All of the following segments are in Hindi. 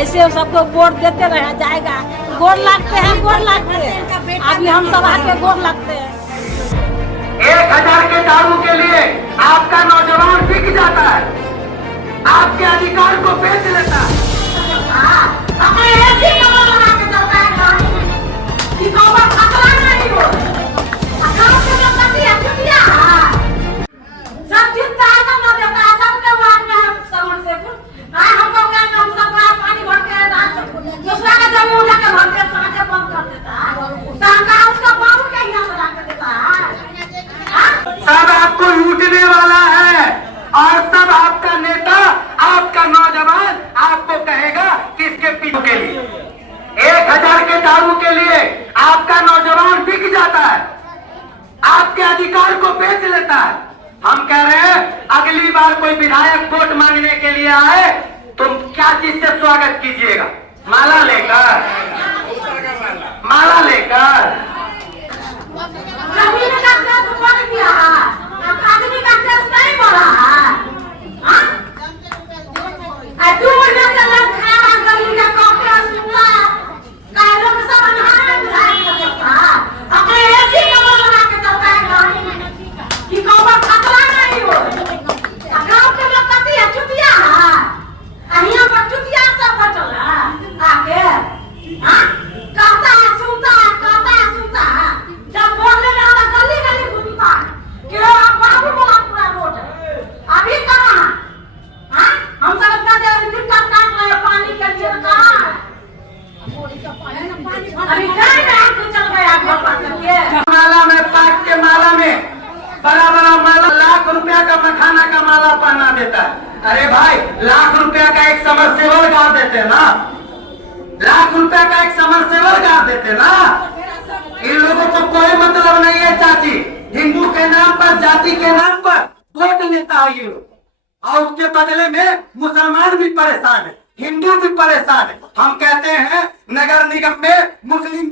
ऐसे सबको वोट देते रहे जाएगा। गोर लगते हैं, गोर लगते हैं। अभी हम सब आके गोर लगते हैं। 1000 के दारू के लिए आपका नौजवान बिक जाता है, आपके अधिकार को बेच लेता है। सब आपको लूटने वाला है और सब आपका नेता, आपका नौजवान आपको कहेगा किसके पीछे के लिए। 1000 के दारू के लिए आपका नौजवान बिक जाता है, आपके अधिकार को बेच लेता है। हम कह रहे हैं अगली बार कोई विधायक वोट मांगने के लिए आए तो क्या चीज से स्वागत कीजिएगा? माला लेकर, माला लेकर। माला में पाक के माला में बड़ा बड़ा माला, लाख रुपया का मखाना का माला पहना देता है। अरे भाई, लाख रुपया का एक समरसेबल गाड़ देते ना, लाख रुपया का एक समरसेबल गाड़ देते ना। इन लोगों को कोई मतलब नहीं है चाची, हिंदू के नाम पर, जाति के नाम पर वोट लेता है ये लोग, और उसके बदले में मुसलमान भी परेशान है, हिंदू भी परेशान है। हम कहते हैं नगर निगम में मुस्लिम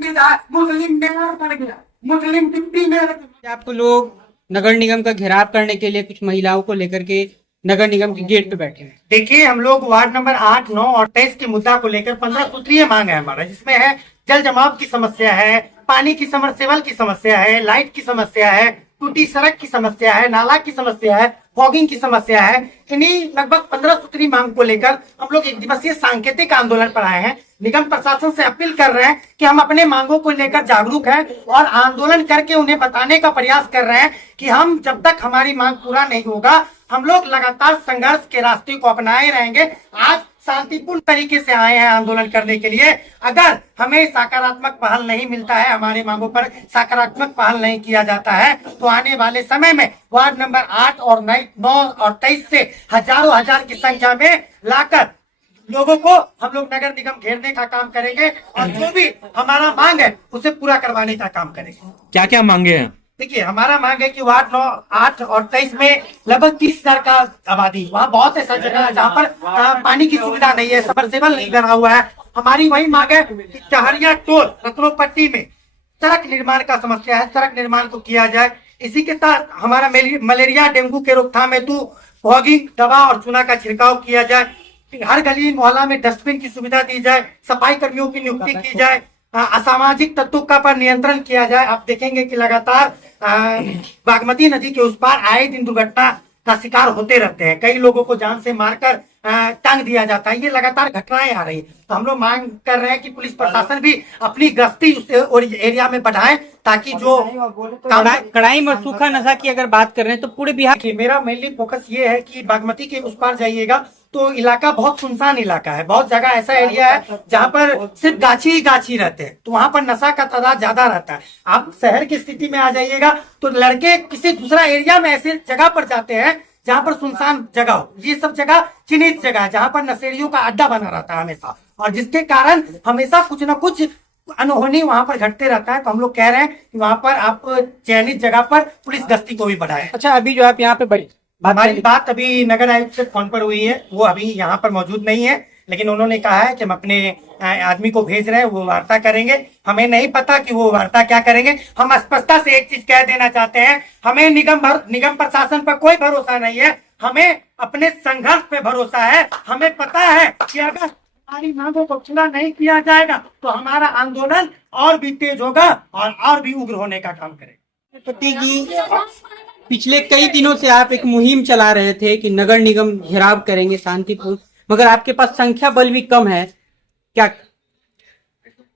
मेयर बन गया, मुस्लिम डिप्टी मेयर। आपको लोग नगर निगम का घेराव करने के लिए कुछ महिलाओं को लेकर के नगर निगम के गेट पे बैठे हैं। देखिए, हम लोग वार्ड नंबर 8, 9 और 23 के मुद्दा को लेकर 15 सूत्रीय मांग है हमारा, जिसमें है जल जमाव की समस्या है, पानी की समरसेबल की समस्या है, लाइट की समस्या है, टूटी सड़क की समस्या है, नाला की समस्या है, फॉगिंग की समस्या है। इन्हीं लगभग 15 सूत्री मांग को लेकर हम लोग एक दिवसीय सांकेतिक आंदोलन पर आए हैं। निगम प्रशासन से अपील कर रहे हैं कि हम अपने मांगों को लेकर जागरूक हैं और आंदोलन करके उन्हें बताने का प्रयास कर रहे हैं कि हम जब तक हमारी मांग पूरा नहीं होगा, हम लोग लगातार संघर्ष के रास्ते को अपनाए रहेंगे। आज शांतिपूर्ण तरीके से आए हैं आंदोलन करने के लिए। अगर हमें सकारात्मक पहल नहीं मिलता है, हमारी मांगों पर सकारात्मक पहल नहीं किया जाता है, तो आने वाले समय में वार्ड नंबर 8 और 9 और 23 से हजारों हजार की संख्या में लाकर लोगों को हम लोग नगर निगम घेरने का काम करेंगे और जो भी हमारा मांग है उसे पूरा करवाने का काम करेंगे। क्या क्या मांगे हैं? देखिए, हमारा मांग है कि वार्ड 9, 8 और 23 में लगभग 30,000 का आबादी, वहाँ बहुत ऐसा जगह है जहाँ पर पानी की सुविधा नहीं है, सबमर्सिबल नहीं बना हुआ है। हमारी वही मांग है कि चहरिया टोल रत्नोपट्टी में सड़क निर्माण का समस्या है, सड़क निर्माण को किया जाए। इसी के साथ हमारा मलेरिया डेंगू के रोकथाम हेतु फॉगिंग दवा और चूना का छिड़काव किया जाए, हर गली मोहल्ला में डस्टबिन की सुविधा दी जाए, सफाई कर्मियों की नियुक्ति की जाए, असामाजिक तत्वों का पर नियंत्रण किया जाए। आप देखेंगे कि लगातार बागमती नदी के उस पार आए दिन दुर्घटना का शिकार होते रहते हैं, कई लोगों को जान से मारकर टांग दिया जाता है। ये लगातार घटनाएं आ रही है, तो हम लोग मांग कर रहे हैं कि पुलिस प्रशासन भी अपनी गश्ती उस एरिया में बढ़ाए ताकि जो कड़ाई में सूखा नशा की अगर बात कर रहे हैं तो पूरे बिहार की मेरा मेनली फोकस ये है कि बागमती के उस पार जाइएगा तो इलाका बहुत सुनसान इलाका है, बहुत जगह ऐसा एरिया है जहाँ पर सिर्फ गाछी ही गाछी रहते हैं, तो वहाँ पर नशा का तादाद ज्यादा रहता है। आप शहर की स्थिति में आ जाइएगा तो लड़के किसी दूसरा एरिया में ऐसे जगह पर जाते हैं जहाँ पर सुनसान जगह हो। ये सब जगह चिन्हित जगह है जहाँ पर नशेड़ियों का अड्डा बना रहता है हमेशा, और जिसके कारण हमेशा कुछ न कुछ अनहोनी वहाँ पर घटते रहता है। तो हम लोग कह रहे हैं कि वहाँ पर आप चयनित जगह पर पुलिस गश्ती को भी बढ़ाए। अच्छा, अभी जो आप यहाँ पे हमारी बात अभी नगर आयुक्त से फोन पर हुई है, वो अभी यहाँ पर मौजूद नहीं है, लेकिन उन्होंने कहा है कि हम अपने आदमी को भेज रहे हैं, वो वार्ता करेंगे। हमें नहीं पता कि वो वार्ता क्या करेंगे। हम स्पष्टता से एक चीज कह देना चाहते हैं, हमें निगम प्रशासन पर कोई भरोसा नहीं है, हमें अपने संघर्ष पे भरोसा है। हमें पता है कि हमारी मांगों को पूरा नहीं किया जाएगा तो हमारा आंदोलन और भी तेज होगा और भी उग्र होने का काम करेगा। पति जी, पिछले कई दिनों से आप एक मुहिम चला रहे थे कि नगर निगम घेराव करेंगे शांतिपूर्ण, मगर आपके पास संख्या बल भी कम है, क्या?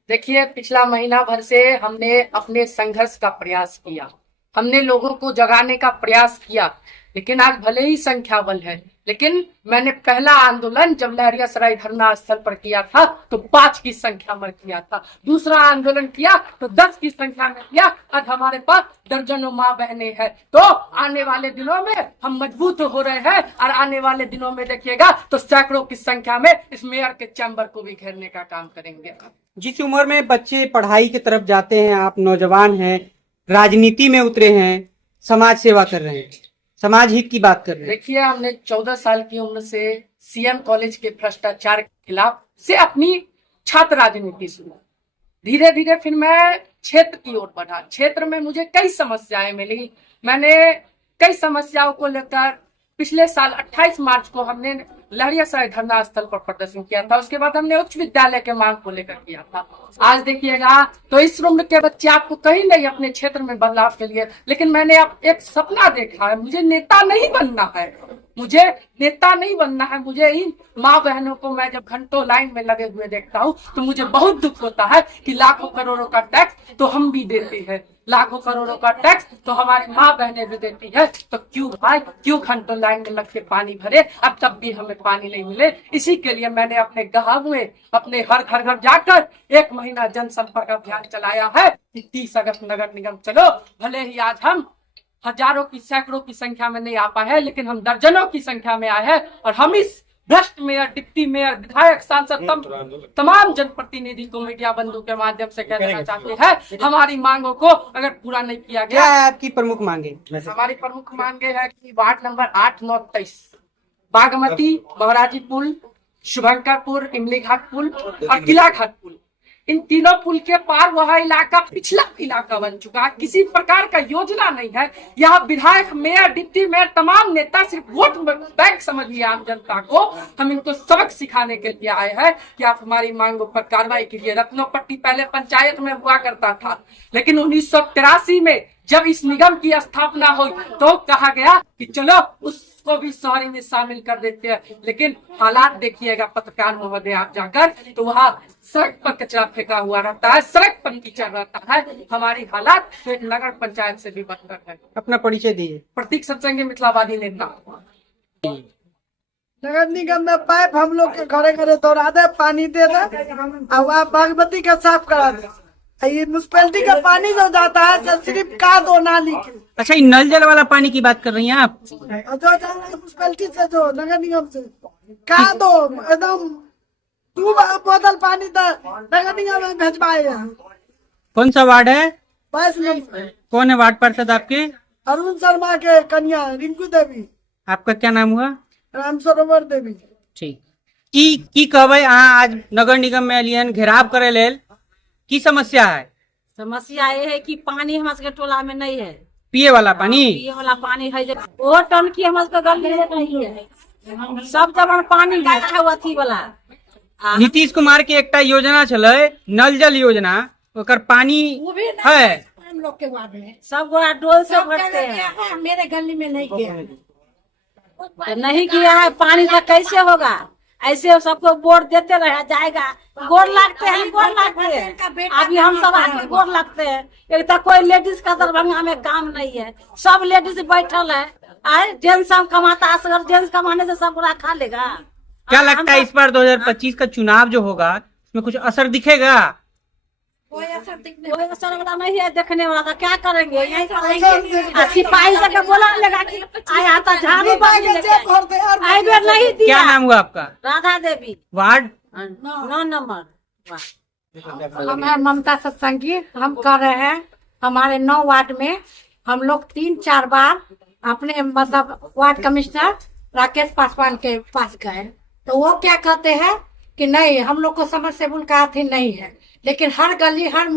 देखिए, पिछला महीना भर से हमने अपने संघर्ष का प्रयास किया, हमने लोगों को जगाने का प्रयास किया, लेकिन आज भले ही संख्या बल है, लेकिन मैंने पहला आंदोलन जब लहरियासराय धरना स्थल पर किया था तो 5 की संख्या में किया था, दूसरा आंदोलन किया तो 10 की संख्या में किया। आज हमारे पास दर्जनों माँ बहने हैं, तो आने वाले दिनों में हम मजबूत हो रहे हैं और आने वाले दिनों में देखिएगा तो सैकड़ों की संख्या में इस मेयर के चैम्बर को भी घेरने का काम करेंगे। जिस उम्र में बच्चे पढ़ाई की तरफ जाते हैं, आप नौजवान हैं, राजनीति में उतरे हैं, समाज सेवा कर रहे हैं, समाज हित की बात कर रहे हैं। देखिए, हमने 14 साल की उम्र से सीएम कॉलेज के भ्रष्टाचार के खिलाफ से अपनी छात्र राजनीति शुरू, धीरे धीरे फिर मैं क्षेत्र की ओर बढ़ा। क्षेत्र में मुझे कई समस्याएं मिली, मैंने कई समस्याओं को लेकर पिछले साल 28 मार्च को हमने लहरियासराय धरना स्थल पर प्रदर्शन किया था। उसके बाद हमने उच्च विद्यालय के मांग को लेकर किया था। आज देखिएगा तो इस उम्र के बच्चे आपको कहीं नहीं अपने क्षेत्र में बदलाव के लिए, लेकिन मैंने अब एक सपना देखा है, मुझे नेता नहीं बनना है, मुझे नेता नहीं बनना है, मुझे इन माँ बहनों को मैं जब घंटों लाइन में लगे हुए देखता हूँ तो मुझे बहुत दुख होता है कि लाखों करोड़ों का टैक्स तो हम भी देते हैं, लाखों करोड़ों का टैक्स तो हमारी माँ बहनें भी देती है, तो क्यों भाई, क्यों घंटों लाइन में लग के पानी भरे, अब तब भी हमें पानी नहीं मिले। इसी के लिए मैंने अपने गाँव में अपने हर घर जाकर 1 महीना जनसंपर्क अभियान चलाया है कि 30 अगस्त नगर निगम चलो। भले ही आज हम हजारों की सैकड़ों की संख्या में नहीं आ पाए हैं, लेकिन हम दर्जनों की संख्या में आए हैं और हम इस भ्रष्ट मेयर, डिप्टी मेयर, विधायक, सांसद तमाम जनप्रतिनिधि को मीडिया बंधु के माध्यम से कह देना चाहते हैं, हमारी मांगों को अगर पूरा नहीं किया गया। क्या है आपकी प्रमुख मांगे? हमारी प्रमुख मांगे है कि वार्ड नंबर 8, 9, 23 बागमती, महाराजी पुल, शुभंकरपुर, इमली घाट पुल और किला घाट पुल, इन तीनों पुल के पार वह इलाका पिछला इलाका बन चुका है, किसी प्रकार का योजना नहीं है। यहाँ विधायक, मेयर, डिप्टी मेयर, तमाम नेता सिर्फ वोट बैंक समझिए आम जनता को। हम इनको सबक सिखाने के लिए आए हैं कि आप हमारी मांगों पर कार्रवाई कीजिए। रत्नोपट्टी पहले पंचायत में हुआ करता था, लेकिन 1983 में जब इस निगम की स्थापना हुई तो कहा गया कि चलो उसको भी शहरी में शामिल कर देते हैं, लेकिन हालात देखिएगा पत्रकार महोदय आप जाकर तो वहाँ सड़क पर कचरा फेंका हुआ रहता है, सड़क पर कीचड़ रहता है। हमारी हालात तो एक नगर पंचायत से भी बदतर है। अपना परिचय दीजिए। प्रतीक सत्संगी, मिथिलावादी नेता। नगर निगम में पाइप हम लोग के घरे घरे दौड़ा दे, पानी दे दे और वहाँ बागमती का साफ करा दे। ये म्यूनसिपैलिटी का पानी जो जाता है तो सिर्फ का दो नाली के। अच्छा, ये नल जल वाला पानी की बात कर रही हैं आप? जो म्यूनसिपैलिटी से, जो नगर निगम से का दो एकदम 2 बोतल पानी तो नगर निगम में भेजवाए हैं। कौन सा वार्ड है? 22 नंबर। कौन है वार्ड पार्षद आपके? अरुण शर्मा के कन्या रिंकू देवी। आपका क्या नाम हुआ? राम सरोवर देवी। ठीक की कहबै अहाँ आज नगर निगम में एलियन घेराव करे लेल, की समस्या है? समस्या ये है कि पानी हमारे सबके टोला में नहीं है, पिए वाला पानी। पिए वाला पानी है जो वो टंकी हमारे सबके गली में नहीं है, सब जगह पानी है वो अथी वाला। नीतीश कुमार के एकटा योजना चले नल जल योजना, ओकर पानी है हम लोग के वार्ड में सब गोरा डोल से भरते हैं, मेरे गली में नहीं गया। तो नहीं किया है, पानी का कैसे होगा? ऐसे सबको वोट देते रह जाएगा, गोर लगते हैं, गोर लगते हैं। अभी हम सब आके गोर लगते हैं। एक तो कोई लेडीज का दरभंगा में काम नहीं है, सब लेडीज बैठल है, आए जेंट्स सब कमाता, असगर जेंट्स कमाने से सब पूरा खा लेगा। क्या लगता है इस बार 2025 का चुनाव जो होगा उसमें कुछ असर दिखेगा? कोई असर दिखने कोई असर वाला नहीं है, देखने वाला तो क्या करेंगे? यही करेंगे। सिपाही से बोला लगा कि आया था झाड़ू आइबे नहीं दिया। क्या नाम हुआ आपका? Radha Devi, ward 9 number. हम है ममता सत्संगी। हम कर रहे हैं हमारे 9 वार्ड में हम लोग 3-4 बार अपने मतलब वार्ड कमिश्नर राकेश पासवान के पास गए, तो वो क्या कहते हैं कि नहीं हम लोग को समरसेबुल का अथी नहीं है, लेकिन हर गली हर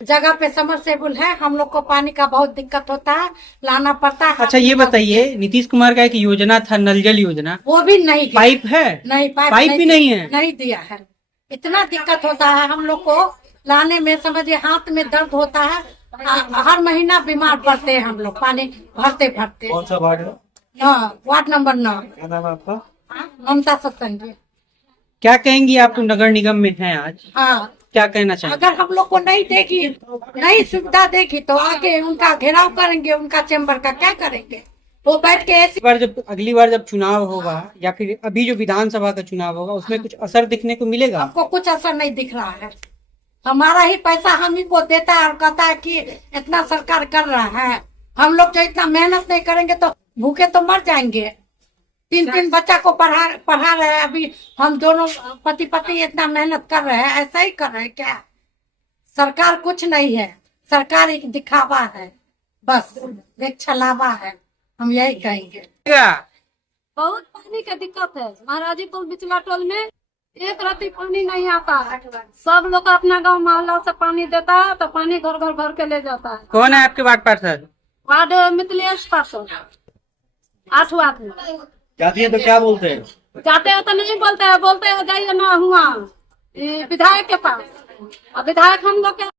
जगह पे समरसेबुल है। हम लोग को पानी का बहुत दिक्कत होता है, लाना पड़ता है। अच्छा, ये बताइए, नीतीश कुमार का एक योजना था नल जल योजना, वो भी नहीं, पाइप है? नहीं, पाइप भी नहीं है, नहीं दिया है। इतना दिक्कत होता है हम लोग को लाने में, समझिए हाथ में दर्द होता है। हर महीना बीमार पड़ते हैं हम लोग पानी भरते भरते। कौन सा वार्ड है? हाँ, वार्ड नंबर 9। क्या नाम है आपका? ममता सत्संगी। क्या कहेंगी, आप तो नगर निगम में हैं आज, हाँ, क्या कहना चाहेंगे? अगर हम लोग को नहीं देगी, नहीं सुविधा देगी तो आगे उनका घेराव करेंगे, उनका चैम्बर का क्या करेंगे? वो बैठ के ऐसी अगली बार जब चुनाव होगा या फिर अभी जो विधानसभा का चुनाव होगा उसमें कुछ असर दिखने को मिलेगा? आपको कुछ असर नहीं दिख रहा है। हमारा ही पैसा हम ही को देता है और कहता है कि इतना सरकार कर रहा है। हम लोग जो इतना मेहनत नहीं करेंगे तो भूखे तो मर जाएंगे। 3 बच्चा को पढ़ा रहे हैं। अभी हम दोनों पति इतना मेहनत कर रहे हैं, ऐसा ही कर रहे हैं क्या? सरकार कुछ नहीं है, सरकार एक दिखावा है, बस एक छलावा है, हम यही कहेंगे। बहुत पानी का दिक्कत है। महाराजीपुर बिचला टोल में एक राती पानी नहीं आता है। सब लोग अपना गांव मोहल्ला से पानी देता है तो पानी घर घर भर के ले जाता है। कौन है आपके वार्ड पार्षद? वार्ड मिथिलेश पार्षद 8 वार्ड में। जाती है तो क्या बोलते हैं? जाते हो तो नहीं बोलते हैं, बोलते हैं जाइए ना हुआ विधायक के पास। और विधायक हम लोग के